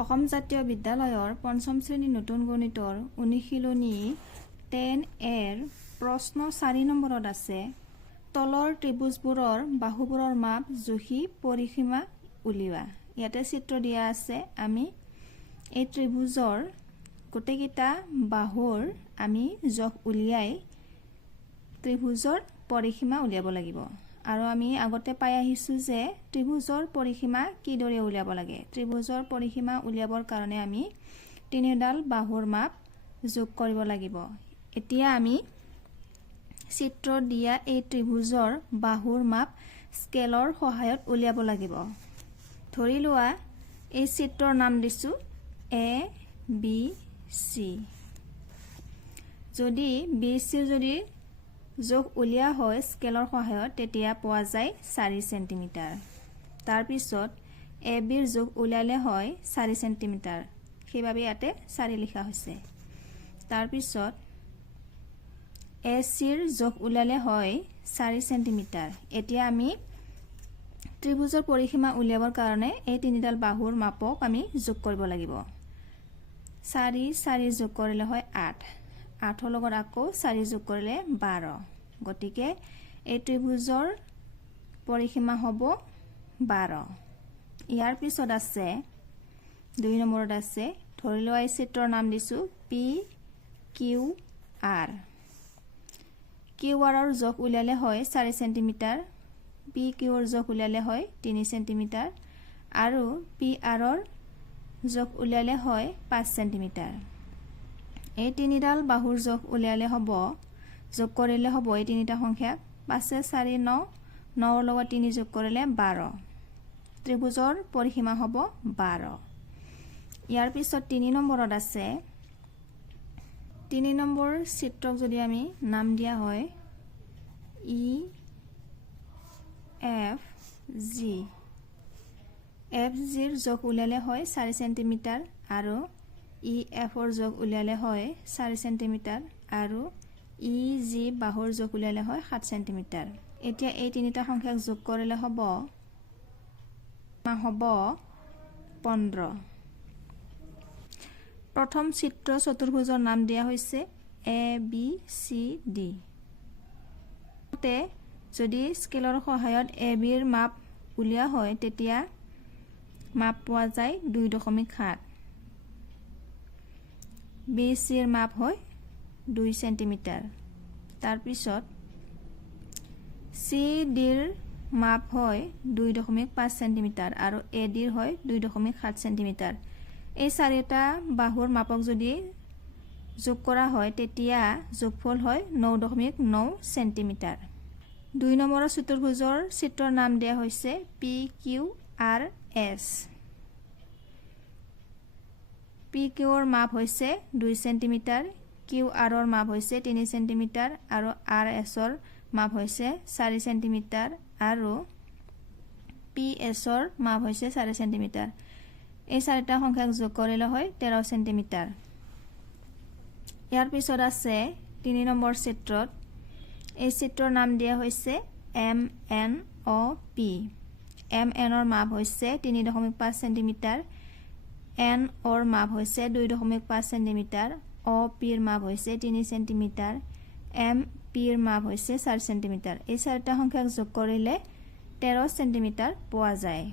অসম জাতীয় বিদ্যালয়ৰ পঞ্চম শ্ৰেণীৰ নতুন গণিতৰ অনুশীলনী 10 প্ৰশ্ন 4 নম্বৰত আছে তলৰ ত্ৰিভুজবোৰৰ বাহুবোৰৰ মাপ জোখি পৰিসীমা উলিওৱা। ইয়াতে চিত্ৰ দিয়া আছে। আমি এই ত্ৰিভুজৰ গোটেইকেইটা বাহুৰ আমি জোখ উলিয়াই ত্ৰিভুজৰ পৰিসীমা উলিয়াব লাগিব। আৰু আমি আগতে পাই আহিছো যে ত্ৰিভুজৰ পৰিসীমা কিদৰে উলিয়াব লাগে। ত্ৰিভুজৰ পৰিসীমা উলিয়াবৰ কাৰণে আমি তিনিডাল বাহুৰ মাপ যোগ কৰিব লাগিব। এতিয়া আমি চিত্ৰ দিয়া এই ত্ৰিভুজৰ বাহুৰ মাপ স্কেলৰ সহায়ত উলিয়াব লাগিব। ধৰি লোৱা এই চিত্ৰৰ নাম দিছো এ বি সি। যদি BC যদি জোখ উলিয়া হয় স্কেলৰ সহায়ত তেতিয়া পোৱা যায় 4 সেন্টিমিটাৰ। তাৰ পিছত ABৰ জোখ উলিয়ালে হয় 4 সেন্টিমিটাৰ। সেইভাবে ইয়াতে 4 লিখা হৈছে। তাৰ পিছত ACৰ জোখ উলিয়ালে হয় 4 সেন্টিমিটাৰ। এতিয়া আমি ত্ৰিভুজৰ পৰিসীমা উলিয়াবৰ কাৰণে এই তিনিডাল বাহুৰ মাপক আমি যোগ কৰিব লাগিব। 4 4 যোগ কৰিলে হয় 8। 8ৰ লগত আকৌ 4 যোগ কৰিলে 12। গতিকে এই ত্ৰিভুজৰ পৰিসীমা হ'ব 12। ইয়াৰ পিছত আছে 2 নম্বৰত আছে ধৰি লোৱা এই চিত্ৰৰ নাম দিছো PQR। QRৰ জোখ উলিয়ালে হয় 4 সেন্টিমিটাৰ। PQৰ জোখ উলিয়ালে হয় 3 সেন্টিমিটাৰ আৰু PRৰ জোখ উলিয়ালে হয় 5 সেন্টিমিটাৰ। এই তিনিডাল বাহুৰ জোখ উলিয়ালে হ'ব যোগ কৰিলে হ'ব এই তিনিটা সংখ্যা 5 4 9 9ৰ লগত 3 যোগ কৰিলে 12। ত্ৰিভুজৰ পৰিসীমা হ'ব 12। ইয়াৰ পিছত 3 নম্বৰত আছে 3 নম্বৰ চিত্ৰক যদি আমি নাম দিয়া হয় EFG। FGৰ জোখ উলিয়ালে হয় 4 সেন্টিমিটাৰ আৰু EFৰ জোখ উলিয়ালে হয় 4 সেন্টিমিটাৰ আৰু EG বাহুৰ জোখ উলিয়ালে হয় 7 সেন্টিমিটাৰ। এতিয়া এই তিনিটা সংখ্যাক যোগ কৰিলে হ'ব 15। প্ৰথম চিত্ৰ চতুৰ্ভুজৰ নাম দিয়া হৈছে ABCD। যদি স্কেলৰ সহায়ত ABৰ মাপ উলিয়া হয় তেতিয়া মাপ পোৱা যায় 2.7। BCৰ মাপ হয় 2 সেন্টিমিটাৰ। তাৰ পিছত CDৰ মাপ হয় 2.5 সেন্টিমিটাৰ আৰু ADৰ হয় 2.7 সেন্টিমিটাৰ। এই চাৰিটা বাহুৰ মাপক যদি যোগ কৰা হয় তেতিয়া যোগফল হয় 9.9 সেন্টিমিটাৰ। 2 নম্বৰৰ চতুৰ্ভুজৰ চিত্ৰৰ নাম দিয়া হৈছে PQRS। PQৰ মাপ হৈছে 2 সেন্টিমিটাৰ, QRৰ মাপ হৈছে 3 সেন্টিমিটাৰ আৰু RSৰ মাপ হৈছে 4 সেন্টিমিটাৰ আৰু PSৰ মাপ হৈছে 4 সেন্টিমিটাৰ। এই চাৰিটা সংখ্যাক যোগ কৰিলে হয় 13 সেন্টিমিটাৰ। ইয়াৰ পিছত আছে 3 নম্বৰ চিত্ৰত এই চিত্ৰৰ নাম দিয়া হৈছে MNOP। MNৰ মাপ হৈছে 3.5 সেন্টিমিটাৰ, NOৰ মাপ হৈছে 2.5 সেন্টিমিটাৰ, OPৰ মাপ হৈছে 3 সেন্টিমিটাৰ, MPৰ মাপ হৈছে 4 সেন্টিমিটাৰ। এই চাৰিটা সংখ্যাক যোগ কৰিলে 13 সেন্টিমিটাৰ পোৱা যায়।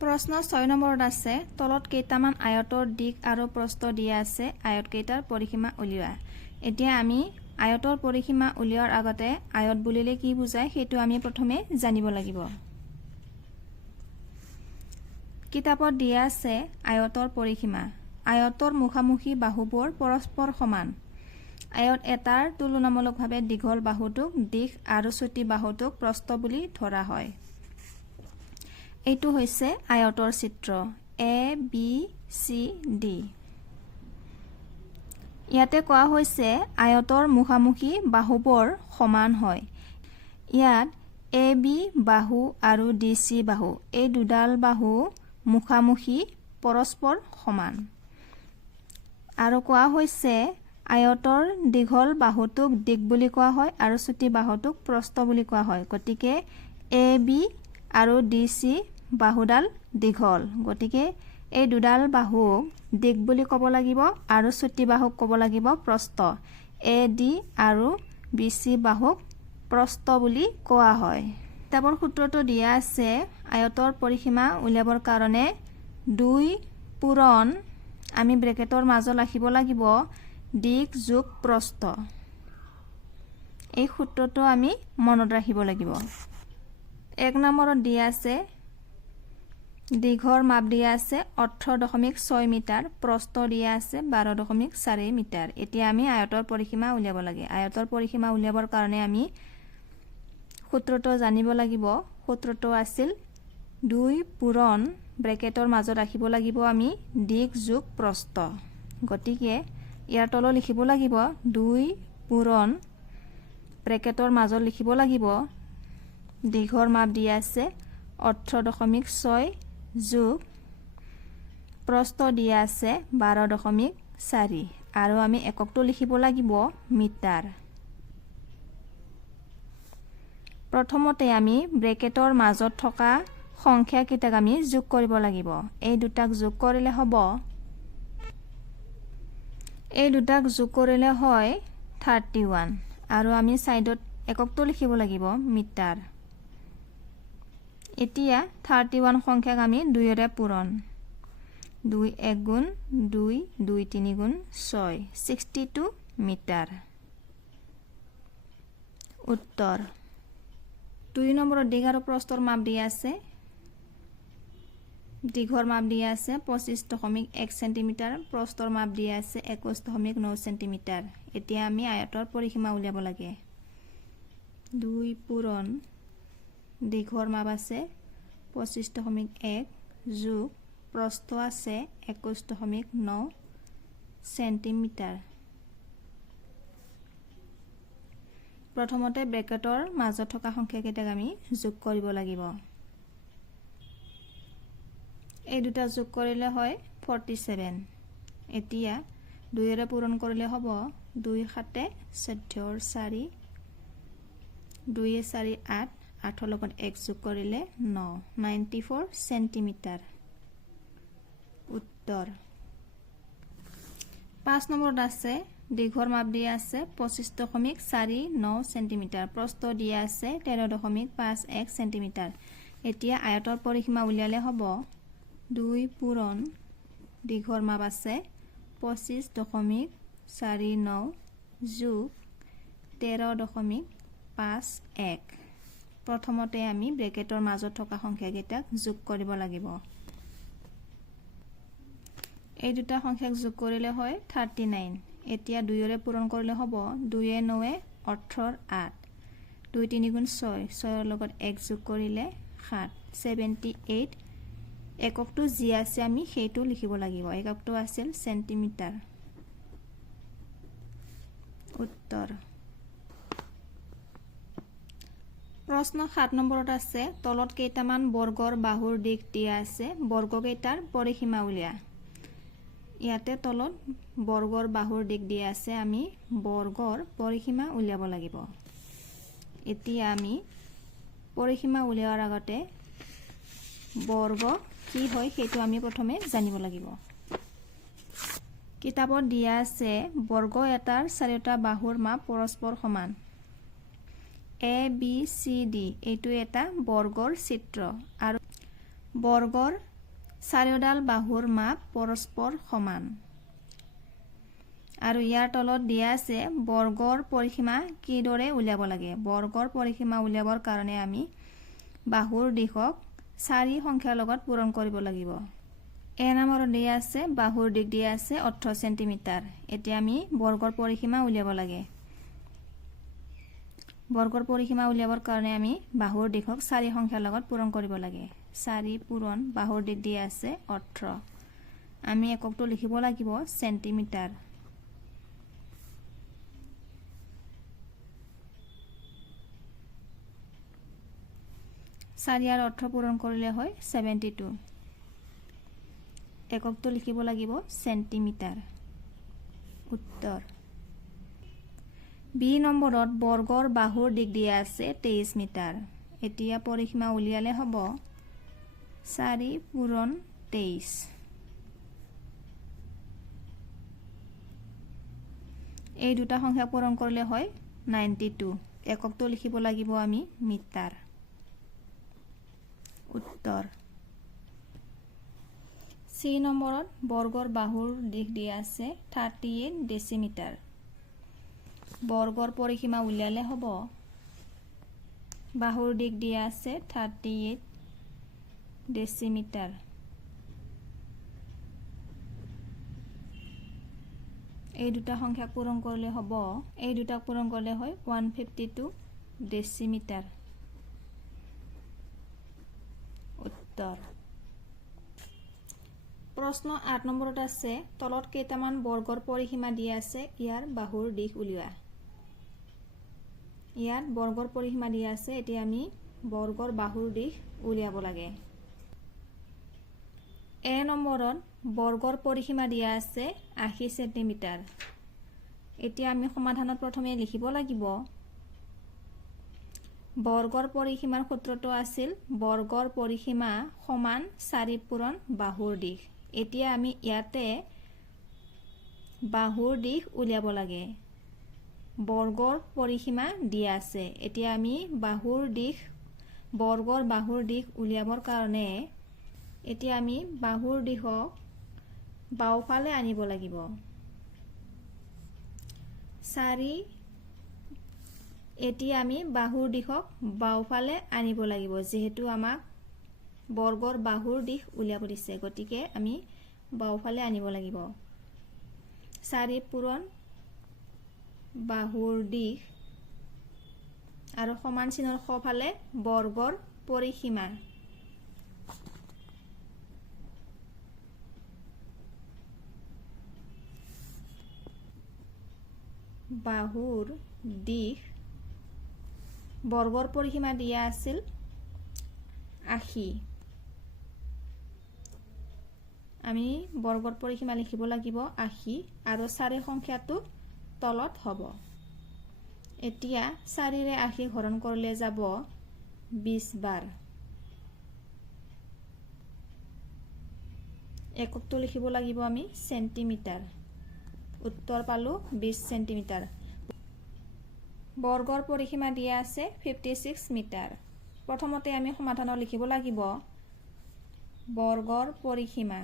প্ৰশ্ন 6 নম্বৰত আছে তলত কেইটামান আয়তৰ দিক আৰু প্ৰস্থ দিয়া আছে আয়ত কেইটাৰ পৰিসীমা উলিওৱা। এতিয়া আমি আয়তৰ পৰিসীমা উলিওৱাৰ আগতে আয়ত বুলিলে কি বুজায় সেইটো আমি প্ৰথমে জানিব লাগিব। কিতাপত দিয়া আছে আয়তৰ পৰিসীমা। আয়তৰ মুখামুখি বাহুবোৰ পৰস্পৰ সমান। আয়ত এটাৰ তুলনামূলকভাৱে দীঘল বাহুটোক দিশ আৰু চুটি বাহুটোক প্ৰস্থ বুলি ধৰা হয়। এইটো হৈছে আয়তৰ চিত্ৰ ABCD। ইয়াতে কোৱা হৈছে আয়তৰ মুখামুখি বাহুবোৰ সমান হয়। ইয়াত AB বাহু আৰু DC বাহু এই দুডাল বাহু মুখামুখি পৰস্পৰ সমান। আৰু কোৱা হৈছে আয়তৰ দীঘল বাহুটোক দিক বুলি কোৱা হয় আৰু চুটি বাহুটোক প্ৰস্থ বুলি কোৱা হয়। গতিকে AB আৰু DC বাহুডাল দীঘল গতিকে এই দুডাল বাহুক দিক বুলি ক'ব লাগিব আৰু চুটি বাহুক ক'ব লাগিব প্ৰস্থ AD আৰু BC বাহুক প্ৰস্থ বুলি কোৱা হয় কিতাপৰ সূত্ৰটো দিয়া আছে আয়তৰ পৰিসীমা উলিয়াবৰ কাৰণে 2 পূৰণ আমি ব্ৰেকেটৰ মাজত ৰাখিব লাগিব দিক যোগ প্ৰস্থ এই সূত্ৰটো আমি মনত ৰাখিব লাগিব 1 নম্বৰত দিয়া আছে দীঘৰ মাপ দিয়া আছে 18.6 মিটাৰ প্ৰস্থ দিয়া আছে 12.4 মিটাৰ এতিয়া আমি আয়তৰ পৰিসীমা উলিয়াব লাগে আয়তৰ পৰিসীমা উলিয়াবৰ কাৰণে আমি সূত্ৰটো জানিব লাগিব সূত্ৰটো আছিল 2 পূৰণ ব্ৰেকেটৰ মাজত ৰাখিব লাগিব আমি দিক যোগ প্ৰস্থ গতিকে ইয়াৰ তলত লিখিব লাগিব 2 পূৰণ ব্ৰেকেটৰ মাজত লিখিব লাগিব দীঘৰ মাপ দিয়া আছে 18.6 যোগ প্ৰস্থ দিয়া আছে 12.4 আৰু আমি এককটো লিখিব লাগিব মিটাৰ প্ৰথমতে আমি ব্ৰেকেটৰ মাজত থকা সংখ্যা কেইটাক আমি যোগ কৰিব লাগিব এই দুটাক যোগ কৰিলে হ'ব এই দুটাক যোগ কৰিলে হয় 31 আৰু আমি সাইডত এককটো লিখিব লাগিব মিটাৰ এতিয়া 31 সংখ্যাক আমি 2 ৰে পূৰণ 2 1 গুণ 2 2 3 গুণ 6 62 মিটাৰ উত্তৰ 2 নম্বৰৰ দিঘ আৰু প্ৰস্থৰ মাপ দিয়া আছে দীঘৰ মাপ দিয়া আছে 25.1 সেন্টিমিটাৰ প্ৰস্থৰ মাপ দিয়া আছে 21.9 সেন্টিমিটাৰ এতিয়া আমি আয়তৰ পৰিসীমা উলিয়াব লাগে 2 পূৰণ দীঘৰ মাপ আছে 25.1 যোগ প্ৰস্থ আছে 21.9 সেন্টিমিটাৰ প্ৰথমতে ব্ৰেকেটৰ মাজত থকা সংখ্যা কেইটাক আমি যোগ কৰিব লাগিব এই দুটা যোগ কৰিলে হয় 47 এতিয়া 2 ৰে পূৰণ কৰিলে হ'ব 2 7 14 4 2 4 8 8 লগত 1 যোগ কৰিলে 9 94 সেন্টিমিটাৰ উত্তৰ 5 নম্বৰত আছে দীঘৰ মাপ দিয়া আছে 25.49 সেন্টিমিটাৰ প্ৰস্থ দিয়া আছে 13.51 সেন্টিমিটাৰ এতিয়া আয়তৰ পৰিসীমা উলিয়ালে হ'ব 2 পূৰণ দীঘৰ মাপ আছে 25.49 যোগ 13.51 প্ৰথমতে আমি ব্ৰেকেটৰ মাজত থকা সংখ্যা কেইটাক যোগ কৰিব লাগিব এই দুটা সংখ্যাক যোগ কৰিলে হয় 39 এতিয়া 2 ৰে পূৰণ কৰিলে হ'ব 2 9 18 8 2 3 গুণ 6 6 লগত 1 যোগ কৰিলে 7 78 এককটো যি আছে আমি সেইটো লিখিব লাগিব এককটো আছিল সেন্টিমিটাৰ উত্তৰ প্ৰশ্ন 7 নম্বৰত আছে তলত কেইটামান বৰ্গৰ বাহুৰ দিক দিয়া আছে বৰ্গকেইটাৰ পৰিসীমা উলিয়া ইয়াতে তলত বৰ্গৰ বাহুৰ দিক দিয়া আছে আমি বৰ্গৰ পৰিসীমা উলিয়াব লাগিব এতিয়া আমি পৰিসীমা উলিয়াৰ আগতে বৰ্গ কি হয় সেইটো আমি প্ৰথমে জানিব লাগিব কিতাপত দিয়া আছে বৰ্গ এটাৰ চাৰিটা বাহুৰ মাপ পৰস্পৰ সমান ABCD এইটো এটা বৰ্গৰ চিত্ৰ আৰু বৰ্গৰ চাৰিওডাল বাহুৰ মাপ পৰস্পৰ সমান আৰু ইয়াৰ তলত দিয়া আছে বৰ্গৰ পৰিসীমা কিদৰে উলিয়াব লাগে বৰ্গৰ পৰিসীমা উলিয়াবৰ কাৰণে আমি বাহুৰ দিশক 4 সংখ্যাৰ লগত পূৰণ কৰিব লাগিব এ নম্বৰত দিয়া আছে বাহুৰ দিক দিয়া আছে 18 সেন্টিমিটাৰ এতিয়া আমি বৰ্গৰ পৰিসীমা উলিয়াব লাগে বৰ্গৰ পৰিসীমা উলিয়াবৰ কাৰণে আমি বাহুৰ দিশক 4 সংখ্যাৰ লগত পূৰণ কৰিব লাগে 4 পূৰণ বাহুৰ দিক দিয়া আছে 18 আমি এককটো লিখিব লাগিব সেন্টিমিটাৰ 4 আৰ 18 পূৰণ কৰলে হয় 72 এককটো লিখিব লাগিব সেন্টিমিটাৰ উত্তৰ বি নম্বৰত বৰ্গৰ বাহুৰ দিক দিয়া আছে 23 মিটাৰ এতিয়া পৰিসীমা উলিয়ালে হ'ব 4 পূৰণ 23। এই দুটা সংখ্যা পূৰণ কৰিলে হয় 92। এককটো লিখিব লাগিব আমি মিটাৰ। উত্তৰ চি নম্বৰত বৰ্গৰ বাহুৰ দিশ দিয়া আছে 38 ডেচিমিটাৰ। বৰ্গৰ পৰিসীমা উলিয়ালে হ'ব বাহুৰ দিশ দিয়া আছে 38 ডেচিমিটাৰ। এই দুটা সংখ্যা পূৰণ কৰিলে হ'ব এই দুটাক পূৰণ কৰিলে হয় 152 ডেচিমিটাৰ। উত্তৰ প্ৰশ্ন 8 নম্বৰত আছে তলত কেইটামান বৰ্গৰ পৰিসীমা দিয়া আছে ইয়াৰ বাহুৰ দিশ উলিওৱা। ইয়াত বৰ্গৰ পৰিসীমা দিয়া আছে, এতিয়া আমি বৰ্গৰ বাহুৰ দিশ উলিয়াব লাগে। এ নম্বৰত বৰ্গৰ পৰিসীমা দিয়া আছে 80 সেন্টিমিটাৰ। এতিয়া আমি সমাধানত প্ৰথমে লিখিব লাগিব বৰ্গৰ পৰিসীমাৰ সূত্ৰটো আছিল বৰ্গৰ পৰিসীমা সমান 4 পূৰণ বাহুৰ দিশ। এতিয়া আমি ইয়াতে বাহুৰ দিশ উলিয়াব লাগে। বৰ্গৰ পৰিসীমা দিয়া আছে, এতিয়া আমি বৰ্গৰ বাহুৰ দিশ উলিয়াবৰ কাৰণে এতিয়া আমি বাহুৰ দিশক বাওঁফালে আনিব লাগিব। 4 এতিয়া আমি বাহুৰ দিশক বাওঁফালে আনিব লাগিব, যিহেতু আমাক বৰ্গৰ বাহুৰ দিশ উলিয়াব দিছে, গতিকে আমি বাওঁফালে আনিব লাগিব। 4 পূৰণ বাহুৰ দিশ আৰু সমান চিনৰ সোঁফালে বৰ্গৰ পৰিসীমা। বাহুৰ দিশ বৰ্গৰ পৰিসীমা দিয়া আছিল 80। আমি বৰ্গৰ পৰিসীমা লিখিব লাগিব 80 আৰু 4 সংখ্যাটো তলত হ'ব। এতিয়া 4ৰে 80 হৰণ কৰিলে যাব 20 বাৰ। এককটো লিখিব লাগিব আমি সেন্টিমিটাৰ। উত্তৰ পালো 20 সেন্টিমিটাৰ। বৰ্গৰ পৰিসীমা দিয়া আছে 56 মিটাৰ। প্ৰথমতে আমি সমাধানত লিখিব লাগিব বৰ্গৰ পৰিসীমা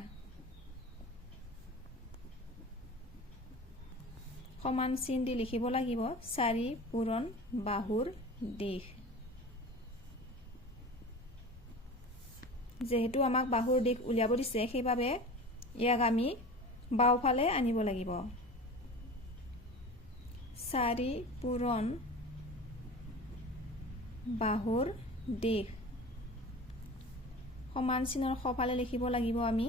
সমান চিন দি লিখিব লাগিব 4 পূৰণ বাহুৰ দিশ। যেহেতু আমাক বাহুৰ দিশ উলিয়াব দিছে, সেইবাবে ইয়াক আমি বাওঁফালে আনিব লাগিব। 4 পূৰণ বাহুৰ দিশ সমান চিনৰ সোঁফালে লিখিব লাগিব আমি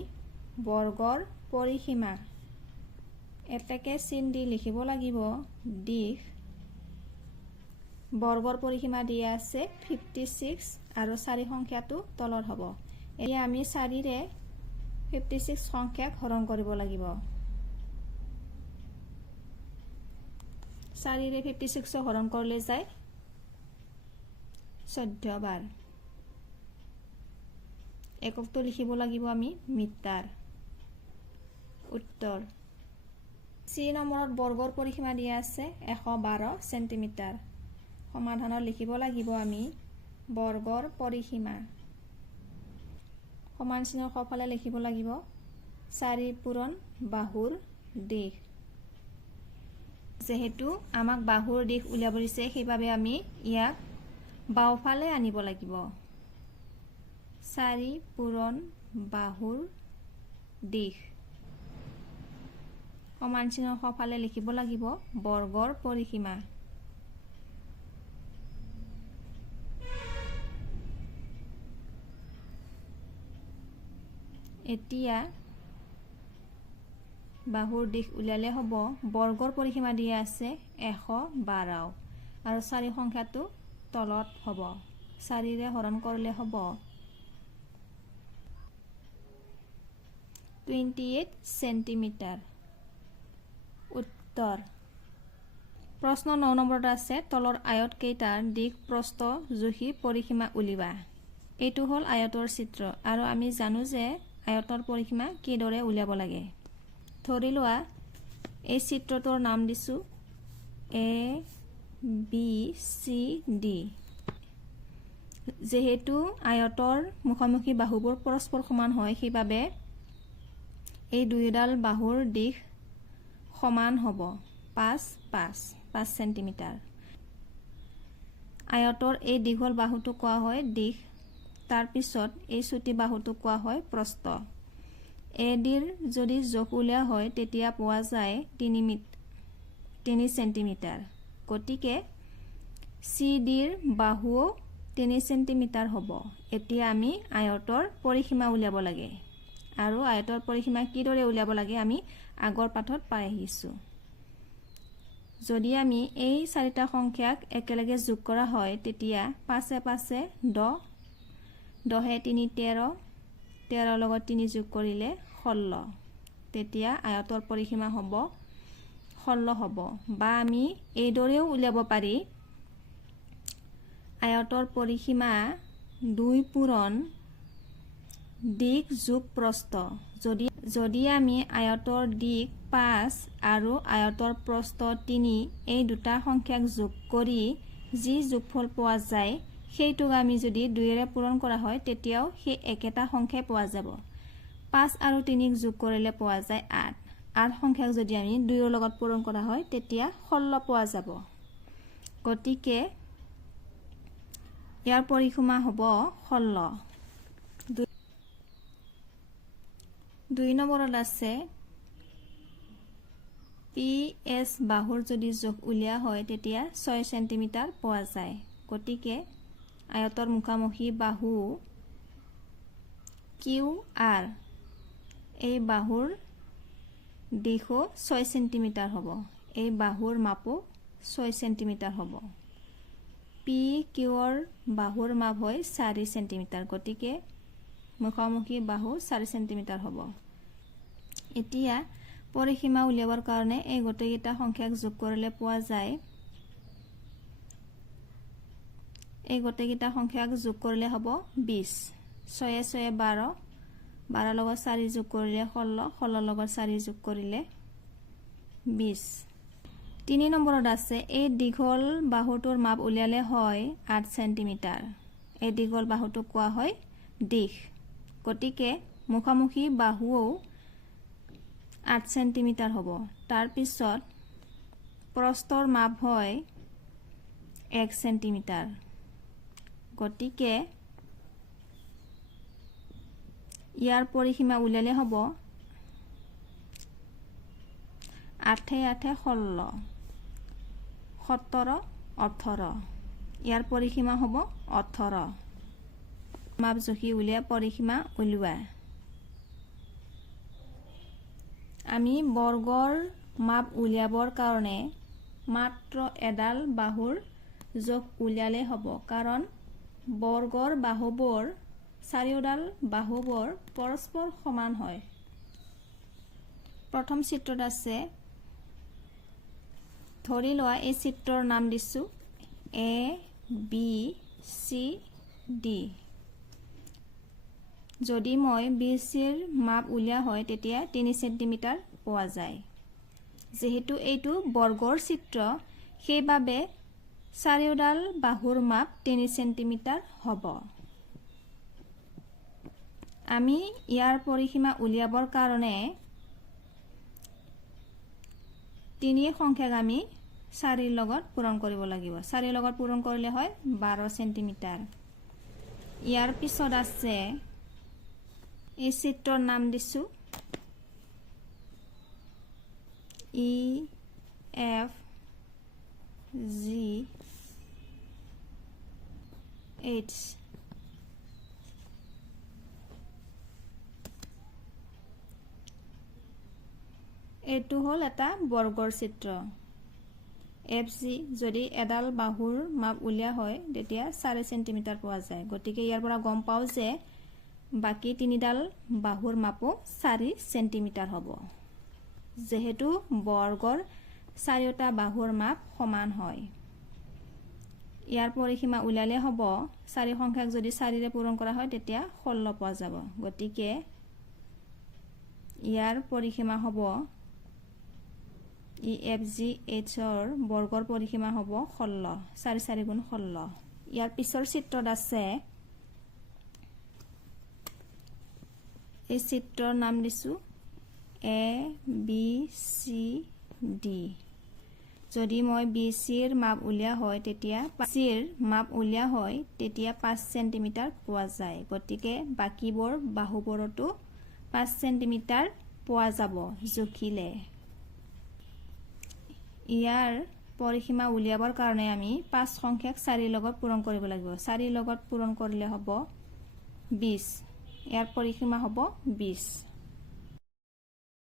বৰ্গৰ পৰিসীমা। এটাকে চিন দি লিখিব লাগিব দিশ। বৰ্গৰ পৰিসীমা দিয়া আছে 56 আৰু 4 সংখ্যাটো তলত হ'ব। এতিয়া আমি 4ৰে 56 সংখ্যাক হৰণ কৰিব লাগিব। 4ৰে 56 হৰণ কৰিলে যায় 14 বাৰ। এককটো লিখিব লাগিব আমি মিটাৰ। উত্তৰ চি নম্বৰত বৰ্গৰ পৰিসীমা দিয়া আছে 112 সেন্টিমিটাৰ। সমাধানত লিখিব লাগিব আমি বৰ্গৰ পৰিসীমা সমান চিনৰ সোঁফালে লিখিব লাগিব 4 পূৰণ বাহুৰ দিশ। যেহেতু আমাক বাহুৰ দিশ উলিয়াব দিছে, সেইবাবে আমি ইয়াক বাওঁফালে আনিব লাগিব। 4 পূৰণ বাহুৰ দিশ সমান চিনৰ সোঁফালে লিখিব লাগিব বৰ্গৰ পৰিসীমা। এতিয়া বাহুৰ দিশ উলিয়ালে হ'ব বৰ্গৰ পৰিসীমা দিয়া আছে 112 আৰু 4 সংখ্যাটো তলত হ'ব। 4ৰে হৰণ কৰিলে হ'ব 28 সেন্টিমিটাৰ। উত্তৰ প্ৰশ্ন 9 নম্বৰত আছে তলৰ আয়ত কেইটাৰ দিশ প্ৰস্থ জুখি পৰিসীমা উলিওৱা। এইটো হ'ল আয়তৰ চিত্ৰ আৰু আমি জানো যে আয়তৰ পৰিসীমা কিদৰে উলিয়াব লাগে। ধৰি লোৱা এই চিত্ৰটোৰ নাম দিছোঁ ABCD। যেহেতু আয়তৰ মুখামুখি বাহুবোৰ পৰস্পৰ সমান হয় সেইবাবে এই দুয়োডাল বাহুৰ দিশ সমান হ'ব 5 সেন্টিমিটাৰ। আয়তৰ এই দীঘল বাহুটো কোৱা হয় দিশ। তাৰ পিছত এই চুটি বাহুটো কোৱা হয় প্ৰস্থ। ADৰ যদি জোখ উলিওৱা হয় তেতিয়া পোৱা যায় 3 সেন্টিমিটাৰ। গতিকে CDৰ বাহুও 3 সেন্টিমিটাৰ হ'ব। এতিয়া আমি আয়তৰ পৰিসীমা উলিয়াব লাগে আৰু আয়তৰ পৰিসীমা কিদৰে উলিয়াব লাগে আমি আগৰ পাঠত পাই আহিছোঁ। যদি আমি এই চাৰিটা সংখ্যাক একেলগে যোগ কৰা হয় তেতিয়া 5 5 10, 10 3 13, 13 লগত 3 যোগ কৰিলে 16। তেতিয়া আয়তৰ পৰিসীমা হ'ব 16 হ'ব। বা আমি এইদৰেও উলিয়াব পাৰি আয়তৰ পৰিসীমা 2 পূৰণ দিশ যোগ প্ৰস্থ। যদি আমি আয়তৰ দিশ 5 আৰু আয়তৰ প্ৰস্থ 3 এই দুটা সংখ্যাক যোগ কৰি যি যোগফল পোৱা যায় সেইটোক আমি যদি 2ৰে পূৰণ কৰা হয় তেতিয়াও সেই একেটা সংখ্যাই পোৱা যাব। 5 আৰু 3ক যোগ কৰিলে পোৱা যায় 8। 8 সংখ্যাক যদি আমি 2ৰ লগত পূৰণ কৰা হয় তেতিয়া 16 পোৱা যাব। গতিকে ইয়াৰ পৰিসীমা হ'ব 16। 2 নম্বৰত আছে PS বাহুৰ যদি জোখ উলিওৱা হয় তেতিয়া 6 সেন্টিমিটাৰ পোৱা যায়। গতিকে আয়তৰ মুখামুখি বাহু QR এই বাহুৰ দিশো 6 সেন্টিমিটাৰ হ'ব। এই বাহুৰ মাপো 6 সেন্টিমিটাৰ হ'ব। PQৰ বাহুৰ মাপ হয় 4 সেন্টিমিটাৰ। গতিকে মুখামুখি বাহু 4 সেন্টিমিটাৰ হ'ব। এতিয়া পৰিসীমা উলিয়াবৰ কাৰণে এই গোটেইকেইটা সংখ্যাক যোগ কৰিলে পোৱা যায়। এই গোটেইকেইটা সংখ্যাক যোগ কৰিলে হ'ব 20। 6 6 12, 12 লগত 4 যোগ কৰিলে 16, 16 লগত 4 যোগ কৰিলে 20। 3 নম্বৰত আছে এই দীঘল বাহুটোৰ মাপ উলিয়ালে হয় 8 সেন্টিমিটাৰ। এই দীঘল বাহুটোক কোৱা হয় দিশ। গতিকে মুখামুখি বাহুও 8 সেন্টিমিটাৰ হ'ব। তাৰ পিছত প্ৰস্থৰ মাপ হয় 1 সেন্টিমিটাৰ। গতিকে ইয়াৰ পৰিসীমা উলিয়ালে হ'ব 8 8 16, 17 18। ইয়াৰ পৰিসীমা হ'ব 18। মাপ জোখি উলিয়াই পৰিসীমা উলিওৱা। আমি বৰ্গৰ মাপ উলিয়াবৰ কাৰণে মাত্ৰ এডাল বাহুৰ জোখ উলিয়ালে হ'ব। কাৰণ বৰ্গৰ বাহুবোৰ চাৰিওডাল বাহুবোৰ পৰস্পৰ সমান হয়। প্ৰথম চিত্ৰত আছে ধৰি লোৱা এই চিত্ৰৰ নাম দিছোঁ ABCD। যদি মই BCৰ মাপ উলিওৱা হয় তেতিয়া 3 সেন্টিমিটাৰ পোৱা যায়। যেহেতু এইটো বৰ্গৰ চিত্ৰ সেইবাবে চাৰিওডাল বাহুৰ মাপ 3 সেন্টিমিটাৰ হ'ব। আমি ইয়াৰ পৰিসীমা উলিয়াবৰ কাৰণে 3 সংখ্যাক আমি 4ৰ লগত পূৰণ কৰিব লাগিব। 4ৰ লগত পূৰণ কৰিলে হয় 12 সেন্টিমিটাৰ। ইয়াৰ পিছত আছে এই চিত্ৰৰ নাম দিছোঁ EFGH। এইটো হ'ল এটা বৰ্গৰ চিত্ৰ। FG যদি এডাল বাহুৰ মাপ উলিওৱা হয় তেতিয়া 4 সেন্টিমিটাৰ পোৱা যায়। গতিকে ইয়াৰ পৰা গম পাওঁ যে বাকী 3ডাল বাহুৰ মাপো 4 সেন্টিমিটাৰ হ'ব। যেহেতু বৰ্গৰ চাৰিওটা বাহুৰ মাপ সমান হয়। ইয়াৰ পৰিসীমা উলিয়ালে হ'ব 4 সংখ্যাক যদি 4ৰে পূৰণ কৰা হয় তেতিয়া 16 পোৱা যাব গতিকে ইয়াৰ পৰিসীমা হ'ব EFGH ৰ বৰ্গৰ পৰিসীমা হ'ব 16 4 4 গুণ 16 ইয়াৰ পিছৰ চিত্ৰত আছে এই চিত্ৰৰ নাম দিছো A B C D যদি মই BC ৰ মাপ উলিয়া হয় তেতিয়া C ৰ মাপ উলিয়া হয় তেতিয়া 5 সেন্টিমিটাৰ পোৱা যায় গতিকে বাকিবোৰ বাহুবোৰতো 5 সেন্টিমিটাৰ পোৱা যাব জুখিলে ইয়াৰ পৰিসীমা উলিয়াবৰ কাৰণে আমি 5 সংখ্যাক 4 লগত পূৰণ কৰিব লাগিব 4 লগত পূৰণ কৰিলে হ'ব 20 ইয়াৰ পৰিসীমা হ'ব 20